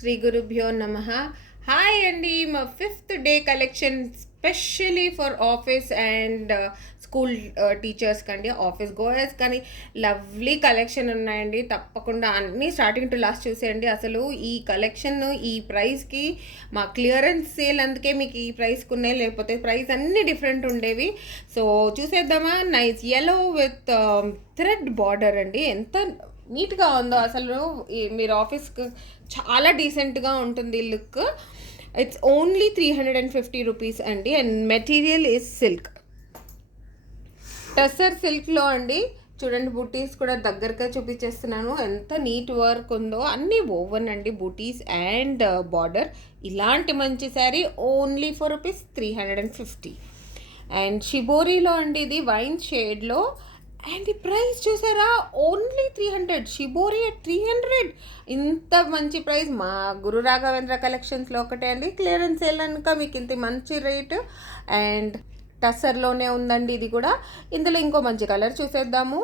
శ్రీ గురుభ్యో నమ. హాయ్ అండి, మా fifth day collection specially for office and school teachers కండి, ఆఫీస్ గోయర్స్ కానీ లవ్లీ కలెక్షన్ ఉన్నాయండి. తప్పకుండా అన్నీ స్టార్టింగ్ టు లాస్ట్ చూసేయండి. అసలు ఈ కలెక్షన్ ఈ ప్రైస్కి మా క్లియరెన్స్ సేల్, అందుకే మీకు ఈ ప్రైస్కి ఉన్నాయి, లేకపోతే ప్రైస్ అన్నీ డిఫరెంట్ ఉండేవి. సో చూసేద్దామా. Nice yellow with thread border అండి. ఎంత నీట్గా ఉందో అసలు. మీరు ఆఫీస్కి చాలా డీసెంట్గా ఉంటుంది లుక్. ఇట్స్ ఓన్లీ 350 రూపీస్ అండి. And material is silk, tussar సిల్క్లో అండి. చూడండి, బూటీస్ కూడా దగ్గరగా చూపించేస్తున్నాను. ఎంత నీట్ వర్క్ ఉందో. అన్నీ ఓవెన్ అండి, బూటీస్ అండ్ బార్డర్. ఇలాంటి మంచి sari only for rupees 350. And షిబోరీలో అండి, ఇది వైన్ షేడ్లో. అండ్ ఈ ప్రైస్ చూసారా, ఓన్లీ 300. Shibori at 300. ఇంత మంచి ప్రైస్ మా గురు రాఘవేంద్ర కలెక్షన్స్లో ఒకటే అండి. క్లియరెన్స్ సేల్ కనుక మీకు ఇంత మంచి రేటు. అండ్ టస్సర్లోనే ఉందండి ఇది కూడా. ఇందులో ఇంకో మంచి కలర్ చూసేద్దాము.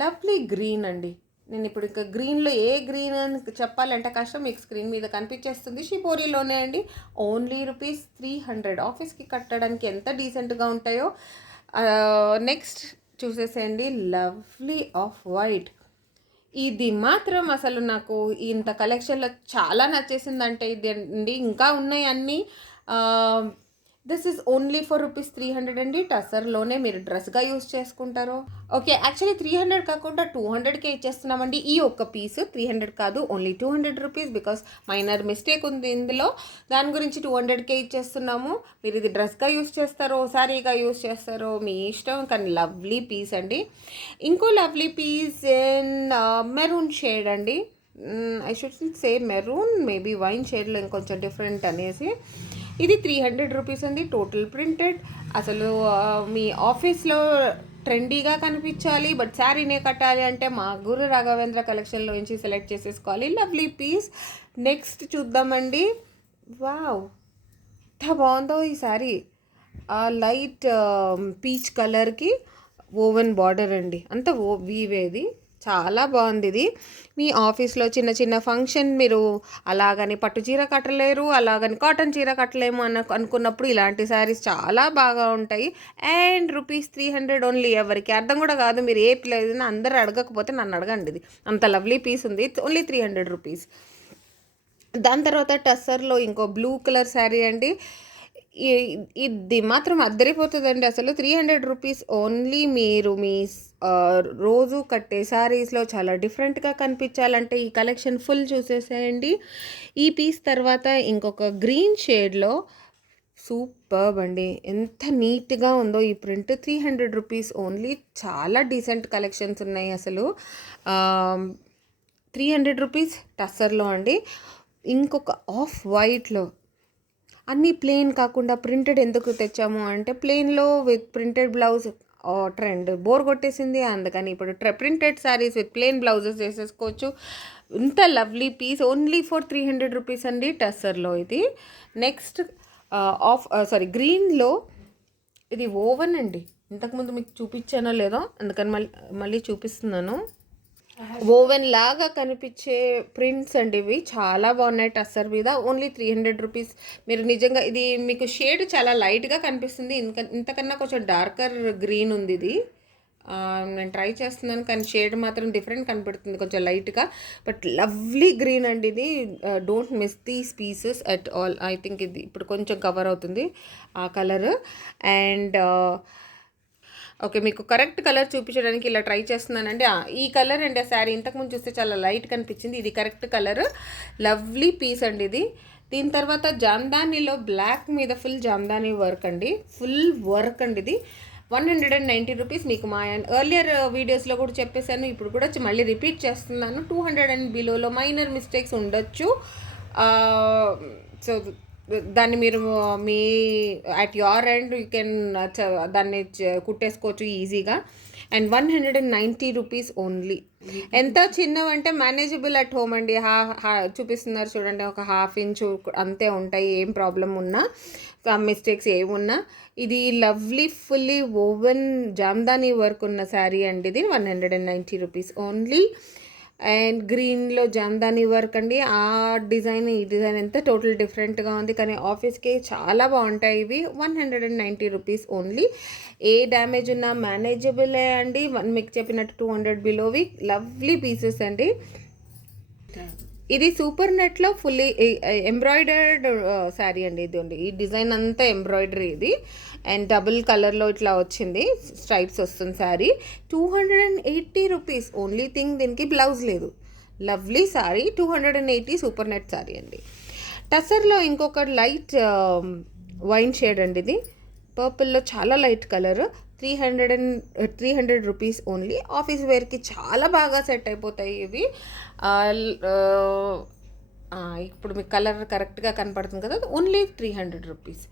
లవ్లీ గ్రీన్ అండి. నేను ఇప్పుడు ఇంకా గ్రీన్లో ఏ గ్రీన్ అని చెప్పాలంటే కష్టం, మీకు స్క్రీన్ మీద కనిపించేస్తుంది. షిబోరీలోనే అండి. Only rupees 300. ఆఫీస్కి కట్టడానికి ఎంత డీసెంట్గా ఉంటాయో. నెక్స్ట్ చూసేసేయండి, లవ్లీ ఆఫ్ వైట్. ఇది మాత్రం అసలు నాకు ఇంత కలెక్షన్లో చాలా నచ్చేసిందంటే ఇది అండి. ఇంకా ఉన్నాయి అన్నీ. This is only for rupees 300 అండి. టసర్లోనే మీరు డ్రెస్గా యూస్ చేసుకుంటారు. ఓకే, యాక్చువల్లీ 300 కాకుండా 200కే ఇచ్చేస్తున్నామండి. ఈ ఒక్క పీస్ 300 కాదు, only 200 rupees. Because minor mistake ఉంది ఇందులో, దాని గురించి 200కే ఇచ్చేస్తున్నాము. మీరు ఇది డ్రెస్గా యూస్ చేస్తారో శారీగా యూస్ చేస్తారో మీ ఇష్టం. కానీ లవ్లీ పీస్ అండి. ఇంకో lovely piece in maroon shade అండి. I should say maroon, maybe wine షేడ్లో ఇంకొంచెం డిఫరెంట్ అనేసి. ఇది 300 రూపీస్ అండి. Total printed. అసలు మీ ఆఫీస్లో ట్రెండీగా కనిపించాలి, బట్ శారీనే కట్టాలి అంటే మా గురు రాఘవేంద్ర కలెక్షన్లో నుంచి సెలెక్ట్ చేసేసుకోవాలి. Lovely piece. నెక్స్ట్ చూద్దామండి. వావ్, ఎంత బాగుందో ఈ శారీ. లైట్ పీచ్ కలర్కి ఓవెన్ బార్డర్ అండి. అంత వీవేది చాలా బాగుంది ఇది. మీ ఆఫీస్లో చిన్న చిన్న ఫంక్షన్, మీరు అలాగని పట్టు చీర కట్టలేరు, అలాగని కాటన్ చీర కట్టలేము అనుకున్నప్పుడు ఇలాంటి శారీస్ చాలా బాగా ఉంటాయి. And rupees 300 only. ఎవరికి అర్థం కూడా కాదు, మీరు ఏ ప్లేస్ అందరూ అడగకపోతే నన్ను అడగండి. ఇది అంత లవ్లీ పీస్ ఉంది. It's only 300 rupees. దాని తర్వాత టస్సర్లో ఇంకో బ్లూ కలర్ శారీ అండి. ఇది మాత్రం అద్దరిపోతుందండి అసలు. 300 రూపీస్ ఓన్లీ. మీరు మీ రోజు కట్టే శారీస్లో చాలా డిఫరెంట్గా కనిపించాలంటే ఈ కలెక్షన్ ఫుల్ చూసేసేయండి. ఈ పీస్ తర్వాత ఇంకొక గ్రీన్ షేడ్లో సూపర్బ్ అండి. ఎంత నీట్గా ఉందో ఈ ప్రింట్. 300 rupees only. చాలా డీసెంట్ కలెక్షన్స్ ఉన్నాయి అసలు. 300 రూపీస్ టస్సర్లో అండి. ఇంకొక ఆఫ్ వైట్లో అన్నీ ప్లెయిన్ కాకుండా ప్రింటెడ్ ఎందుకు తెచ్చాము అంటే, ప్లెయిన్లో with printed blouse trend bore కొట్టేసింది. అందుకని ఇప్పుడు printed saris with plain blouses వేసేసుకోవచ్చు. ఇంత lovely piece only for 300 rupees అండి టస్సర్లో ఇది. నెక్స్ట్ గ్రీన్లో ఇది ఓవెన్ అండి. ఇంతకుముందు మీకు చూపించానో లేదో, అందుకని మళ్ళీ చూపిస్తున్నాను. ఓవెన్ లాగా కనిపించే ప్రింట్స్ అండి ఇవి. చాలా బాగున్నాయి టస్సర్ మీద. Only 300 rupees. మీరు నిజంగా ఇది మీకు షేడ్ చాలా లైట్గా కనిపిస్తుంది. ఇంతకన్నా కొంచెం డార్కర్ గ్రీన్ ఉంది ఇది. నేను ట్రై చేస్తున్నాను కానీ షేడ్ మాత్రం డిఫరెంట్ కనపడుతుంది, కొంచెం లైట్గా. బట్ లవ్లీ గ్రీన్ అండి ఇది. Don't miss these pieces at all. I think ఇది ఇప్పుడు కొంచెం కవర్ అవుతుంది ఆ కలర్. అండ్ ఓకే, మీకు కరెక్ట్ కలర్ చూపించడానికి ఇలా ట్రై చేస్తున్నానండి. ఈ కలర్ అండి ఆ శారీ. ఇంతకుముందు చూస్తే చాలా లైట్ కనిపించింది, ఇది కరెక్ట్ కలర్. లవ్లీ పీస్ అండి ఇది. దీని తర్వాత జామ్దానీలో బ్లాక్ మీద ఫుల్ జామ్దానీ వర్క్ అండి. ఫుల్ వర్క్ అండి ఇది. 190 రూపీస్. మీకు మా ఎర్లియర్ వీడియోస్లో కూడా చెప్పేశాను, ఇప్పుడు కూడా మళ్ళీ రిపీట్ చేస్తున్నాను. 200 అండ్ బిలోలో మైనర్ మిస్టేక్స్ ఉండొచ్చు. సో దాన్ని మీరు me at your end you can దాన్ని కుట్టేసుకోవచ్చు ఈజీగా. And 190 rupees only. ఎంత చిన్నవంటే మేనేజబుల్ అట్ హోమ్ అండి. చూపిస్తున్నారు చూడండి, ఒక ½ ఇంచు అంతే ఉంటాయి. ఏం ప్రాబ్లం ఉన్నా, మిస్టేక్స్ ఏమున్నా. ఇది lovely fully oven Jamdani work ఉన్న శారీ అండి ఇది. 190 రూపీస్ ఓన్లీ. అండ్ గ్రీన్లో జామ్దాని వర్క్ అండి. ఆ డిజైన్ ఈ డిజైన్ ఎంత టోటల్ డిఫరెంట్గా ఉంది, కానీ ఆఫీస్కి చాలా బాగుంటాయి ఇవి. 190 రూపీస్ ఓన్లీ. ఏ డ్యామేజ్ ఉన్నా మేనేజబులే అండి. మీకు చెప్పినట్టు 200 బిలోవి లవ్లీ పీసెస్ అండి. ఇది సూపర్ నెట్లో ఫుల్లీ ఎంబ్రాయిడర్డ్ శారీ అండి. ఇది ఉంది, ఈ డిజైన్ అంతా ఎంబ్రాయిడరీ ఇది. అండ్ డబుల్ కలర్లో ఇట్లా వచ్చింది, స్ట్రైప్స్ వస్తుంది శారీ. 280 rupees only thing. దీనికి బ్లౌజ్ లేదు. Lovely sari, 280 super net sari అండి. టసర్లో ఇంకొక లైట్ వైన్ షేడ్ అండి. ఇది పర్పుల్లో చాలా light colour. 300 rupees only. Office వేర్కి చాలా బాగా సెట్ అయిపోతాయి ఇవి. ఇప్పుడు మీకు కలర్ కరెక్ట్గా కనపడుతుంది కదా, ఓన్లీ 300 రూపీస్.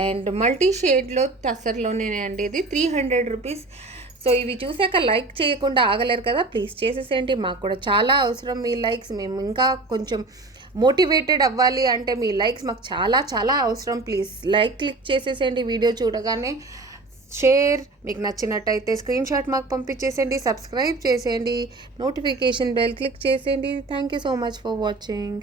అండ్ మల్టీ షేడ్లో టసర్లోనే అండి ఇది 300 రూపీస్. సో ఇవి చూసాక లైక్ చేయకుండా ఆగలేరు కదా, ప్లీజ్ చేసేసేయండి. మాకు కూడా చాలా అవసరం మీ లైక్స్. మేము ఇంకా కొంచెం మోటివేటెడ్ అవ్వాలి అంటే మీ లైక్స్ మాకు చాలా చాలా అవసరం. ప్లీజ్ లైక్ క్లిక్ చేసేసేయండి వీడియో చూడగానే. షేర్, మీకు నచ్చినట్టయితే స్క్రీన్ షాట్ మాకు పంపించేసేయండి. సబ్స్క్రైబ్ చేసేయండి, నోటిఫికేషన్ బెల్ క్లిక్ చేసేయండి. Thank you so much for watching.